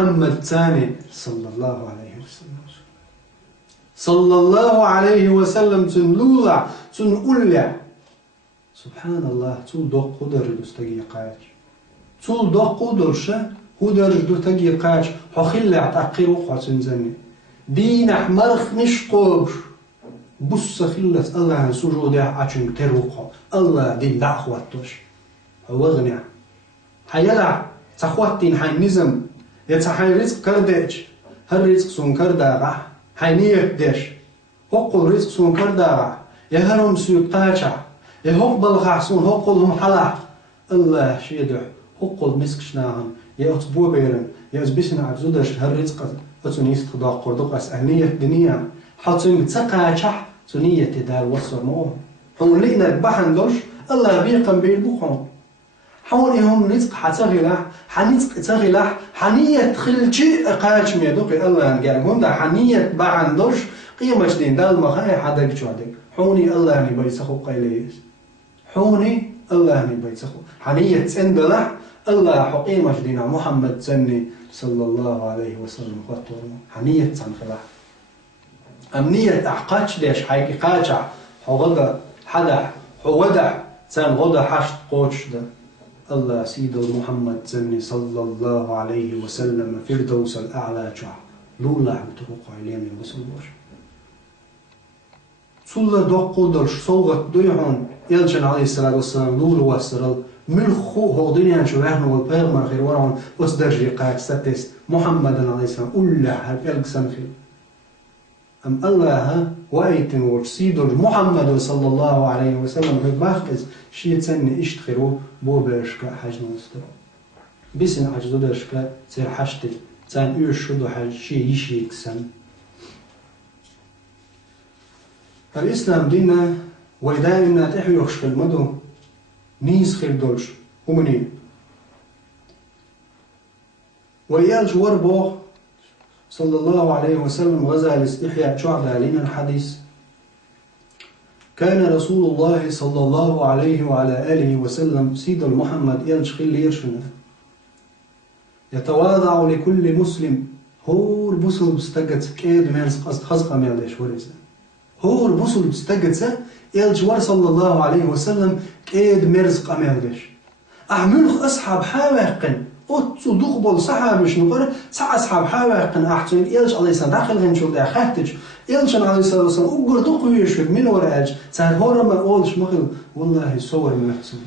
محمد ثاني صلى الله عليه وسلم صلى الله عليه وسلم تنلولا تنقلع سبحان الله تول دوق قدر دستقي قاج تول دوق قدرش قدر دستقي قاج حخلع تقير وقعتن زني دين أحمرخ نشقوش بص خلة الله سجوده عشان تروقه الله دين دعوتوش هو غني حيلع تخواتين حي نزم يتحي رزق كردش هل رزق سون كرداغ حي نيك دش هقل رزق سون كرداغ يهرم سيقاچا يهقبل غحسون هقلهم حلا الله شيدع هقل مسكشناهم يأتبو بيرن يأزبسنا عبزودش هل رزق فتنيست خدا قردق أس أهنية دنيا حتى تقاچا تنية دار وصر موه حول لئنا البحن دوش الله بيقم بيلبوخون حولهم رزق حتغلح حنيزق تغلح حنية تخلشي قاش ميدوقي الله نقارقون دا حنية بحن دوش قيمة دين دال مخاي حدك شوادك حوني الله نبيسخو قيليس حوني الله نبيسخو حنية تندلح الله حقيمة دين محمد سني صلى الله عليه وسلم قطورنا حنية تنخلح أمنية أحقاتش ليش حيكي قاچع حوغدا حدا حوغدا تان غدا حشت قوش دا الله سيد محمد سني صلى الله عليه وسلم فردوس الأعلى جع لولا بتروق عليهم بسلوش صلى دوق درش صوغت دويعون يلجن عليه الصلاة والسلام لولا واسرل ملخو هو دنيا شوهن والبيغمر غير ورعون وصدرجي قاك ستست محمد عليه السلام أولا هالبيلق سنخل أم الله وأيتن ورسيد محمد صلى الله عليه وسلم بباخز شيء تسني اشتخرو بو برشكا حجن وسترو بسن عجزو درشكا تير حشتل تان يشدو حج شيء يشيك سن الإسلام دينا ويدائنا تحيو خشخل مدو نيز خير دولش ومنين ويالج وربو صلى الله عليه وسلم غزا الاستحياء شعب لنا الحديث كان رسول الله صلى الله عليه وعلى آله وسلم سيد المحمد يلشخل يرشنا يتواضع لكل مسلم هو البصل بستجد كيد مانس خزقة مياليش ورزا هو البصل بستجد يلجور صلى الله عليه وسلم كيد مرزق مياليش أحملخ أصحاب حاوقن أتو دخبل صحاب مش نقر سع أصحاب حاوقن أحسن يلش عليه السلام داخل غنشول ده خاتج يلش عليه الصلاة والسلام أقر دقويش من وراءج سعر هورا ما أولش مخل والله صور محسن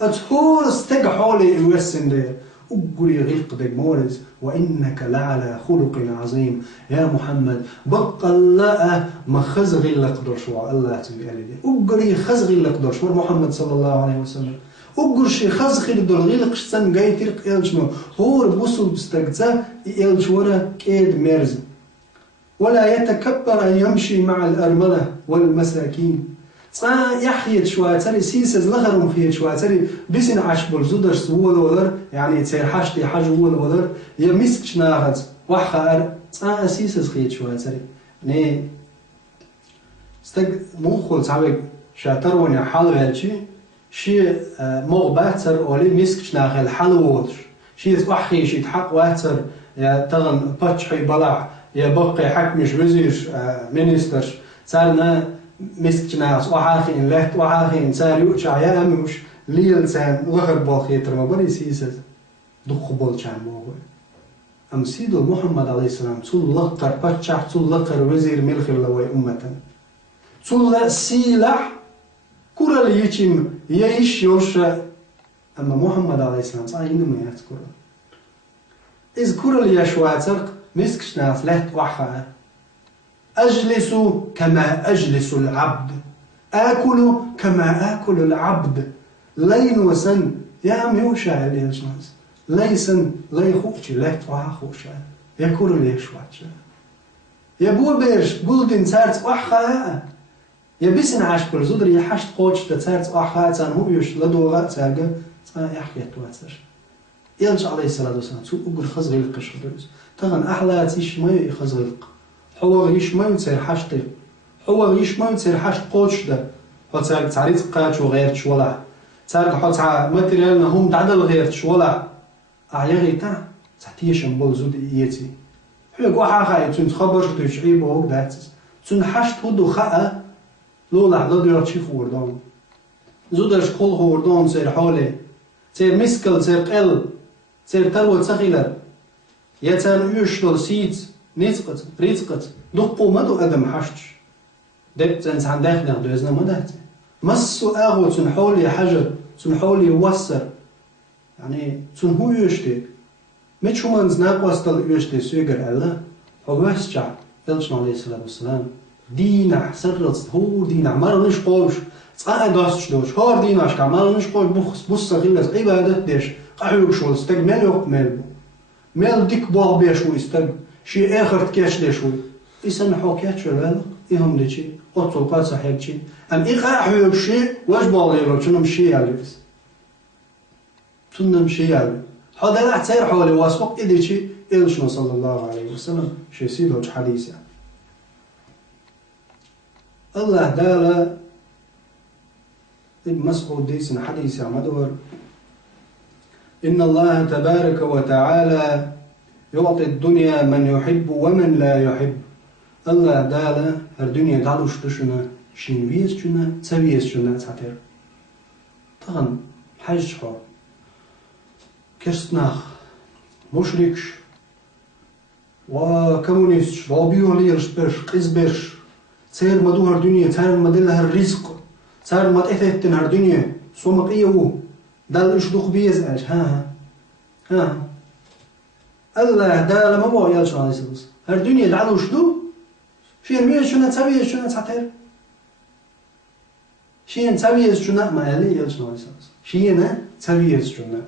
أتهور استجع حولي يوسن ده أقري غيق دق مورز وإنك لعلى خلق عظيم يا محمد بقل لا ما خزغ اللي قدر شو الله تبي عليه أقري خزغ اللي قدر شو محمد صلى الله عليه وسلم أقر شيء خزغ اللي قدر غيق شتن جاي ترق إلجمه هو البصل بستجزا إلج ورا كيد مرز ولا يتكبر أن يمشي مع الأرملة والمساكين يحيى شواتري سيسز لغرم فيه شواتري بسن عشبل زودر سوول ولر يعني تصير حشتي حاج وول ولر يمسك ناغز وحار سيسز خيت شواتري ني استق مخول تعبك شاتروني حلو هالشي شي مغباتر ولي مسك ناغل حلوش شي وحي شي تحق واتر يا تغن باتشي بلاع يا بقي حكمش وزير مينستر صارنا مسك ناس وحاخين لهت وحاخين ساريو شعيا أموش ليل سان لغر بالخيتر ما بري سيسز دخ بالشان موجود أم سيدو محمد عليه السلام تول لقر بتشح تول لقر وزير ملك لوي أمة تول سيلح كورا ليشيم يعيش يوش أما محمد عليه السلام صاين ما يذكر إذ كورا ليشواتر مسك ناس لهت وحا أجلس كما أجلس العبد آكل كما آكل العبد لين وسن يا ميوشا اللي يجنس ليسن لي خوش لا توا خوش يكون لي شواتش يا بو بيش بولدين سارت وحا يا بيسن عاش كل زودر يحشت قوش تسارت وحا تان هو يش لدوغا تاغا يحيى تواتش يلج عليه الصلاة والسلام سو أقول خزغي القشر تغن أحلى تيش ما يخزغي هو غيش ما يصير حشتي هو غيش ما يصير حشت قوش ده هو تعريض قاش وغيرتش ولا تعرض حط ماتريالنا هم تعدل غيرتش ولا أعيغي تا تعتيشن بول زود إيتي حلو واحد خايف تون خبرش تشعيب وهو داتس تون حشت هدو خاء لولا لدو يرتشي خوردان زودش كل خوردان سير حالي سير مسكل سير قل سير تلوت سخيلر يتان يشتل سيد نيتقت ريتقت دقو مدو أدم حشتش دبت أنت عن داخل دوزنا مدهت مسو أغو تون حالي حجر تون حالي وسر يعني تون هو يشتي مش هم نزناق وستل يشتي سيجر الله هو وسجع يلشنا عليه الصلاة والسلام دينا سرت هو دينا مرنش قوش تقعد داستش دوش هار ديناش كمرنش قوش بص غيلس عبادة ديش قحيوك شو استق ملوك ملبو مل ديك بال بيشوي استق شي آخر تكاش ليشوي إسن حوكيات شو الهلا إهم ديشي أطول قاد صحيح شي أم إقاحيوك شي واش باليرو شنو مشي يالبس شنو مشي يالبس هذا لا تسير حولي واسوق إديشي إلشنا صلى الله عليه وسلم شي سيدوش حديث يعني الله دالا ابن مسعود ديسن حديث عمدور إن الله تبارك وتعالى يعطي الدنيا من يحب ومن لا يحب الله دالا الدنيا دالوش تشنا شين ويس شنا تسويس شنا تعتر طغن حج حور كرسناخ مشركش وكمونيستش وبيوليرش برش قزبرش تسير مدو هالدنيا تسير مدل هالرزق تسير مدئثتن هالدنيا سومق إيوه دال إشدوخ بيزعج ها الله دال ما بو يالش على سبس هالدنيا دعلو شدو شين ميز شنا تسوي شنا تعتر شين تسوي شنا ما يلي يالش على سبس شين تسوي شنا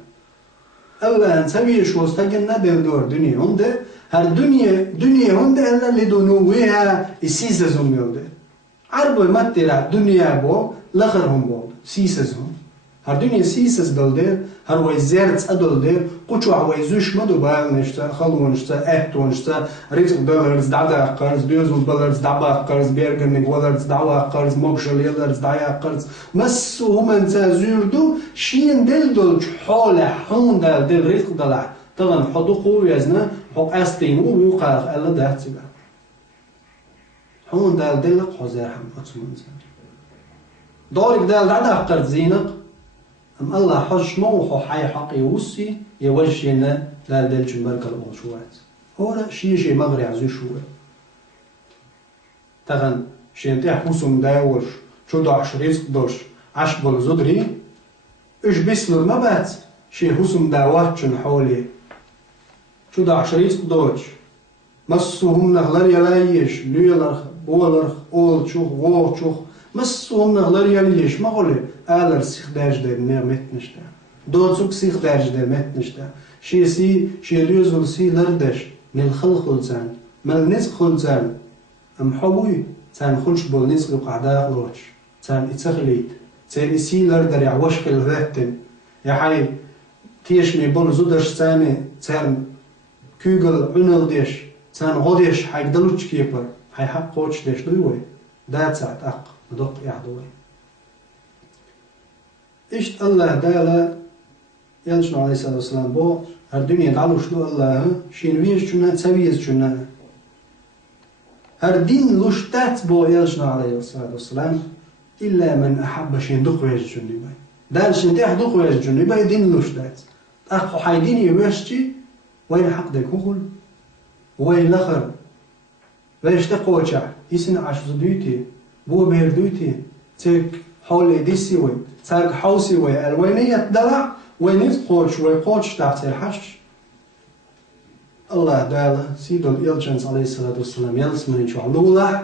الله تسوي شو استجنا دور دنيا هنده هالدنيا هنده إلا اللي دونوها السيسزهم يلده عربو مترا دنيا بو لخرهم بو سيسزهم هالدنيا سيسز دلدر هالوي زيرت أدلدر قطع ويزوش مدو بالنشتا خلونشتا أهتونشتا رزق دولارز دعدا قرز بيوزو دولارز دعبا قرز بيرجنك ولارز دعوا قرز موكشل يلارز دعيا قرز مسو هم انت زيردو شين دلدل حول حون دل رزق دلع طبعا حدو قوي يزنا حق أستين ووقع ألا دهتبا حون دلق حزير حم أتمنى دارك دعدا قرز زينق أم الله حج موحو حي حقي وسي يوجهنا دل جمرك الأوشوات هو شي مغري عزو شوه تغن شينتي حوسم داورش شو دعش رزق دوش عش بول زدري إش بسلر ما بات شي حوسم داورشن حولي شو دعش رزق دوش مسوهم نغلر يلايش ليلرخ بولرخ أول شوخ غور شوخ مسوهم نغلر يلايش ما قولي آلر سيخ داج دار نعمت نشتا دوتسوك سيخ داج دار مت نشتا شي ريوزول سي لردش من الخلق خلزان من النسق خلزان أم حبوي تان خلش بول نسق وقعداء روش تان اتخليت تان اسي لردر يعوش في الغاتن يا حي تيش مي بول زودش تان كوغل عنل ديش تان غوديش حي دلوش كيبر حي حق قوش ديش دوي دات ساعت أق مدق يعدوي إشت الله دالا يلشنا عليه الصلاة والسلام بو هالدنيا دعلو شلو الله شين ويش جنا تسويز جنا هالدين لشتات بو يلشنا عليه الصلاة والسلام إلا من أحب شين دقو يج جني باي دال شين تيح دقو يج جني باي دين لشتات أخو حيدين يوشتي وين حق ديك وخل وين لخر ويش تقوشع يسن عشو دويتي بو بير دويتي تيك حولي ديسي وين تاك حوسي وي الوينية دلع وينيت قوش ويقوش تحت الحش الله دالا سيدو الإلجنس عليه الصلاة والسلام يلس من شو لولا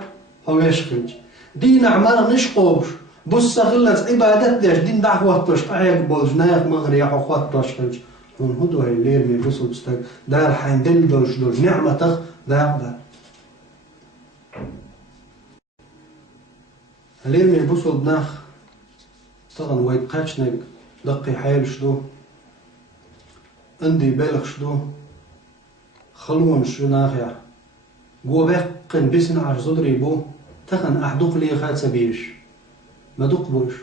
هو يشخرج دين أعمال نشقوش بص غلت عبادت ديش دين دعوة توش قاعد بولجناك مغري حقوات توشخرج هون هدو هاي الليل مي بصل بستاك دار حين دل دولش نعمتك دار الليل مي بصل بناخ طبعا ويتقاشنك دقي حيل شدو عندي بالغ شدو خلون شو نافع قو بقن بسن عرض صدري بو تخن أحدق لي خات سبيش ما دق بوش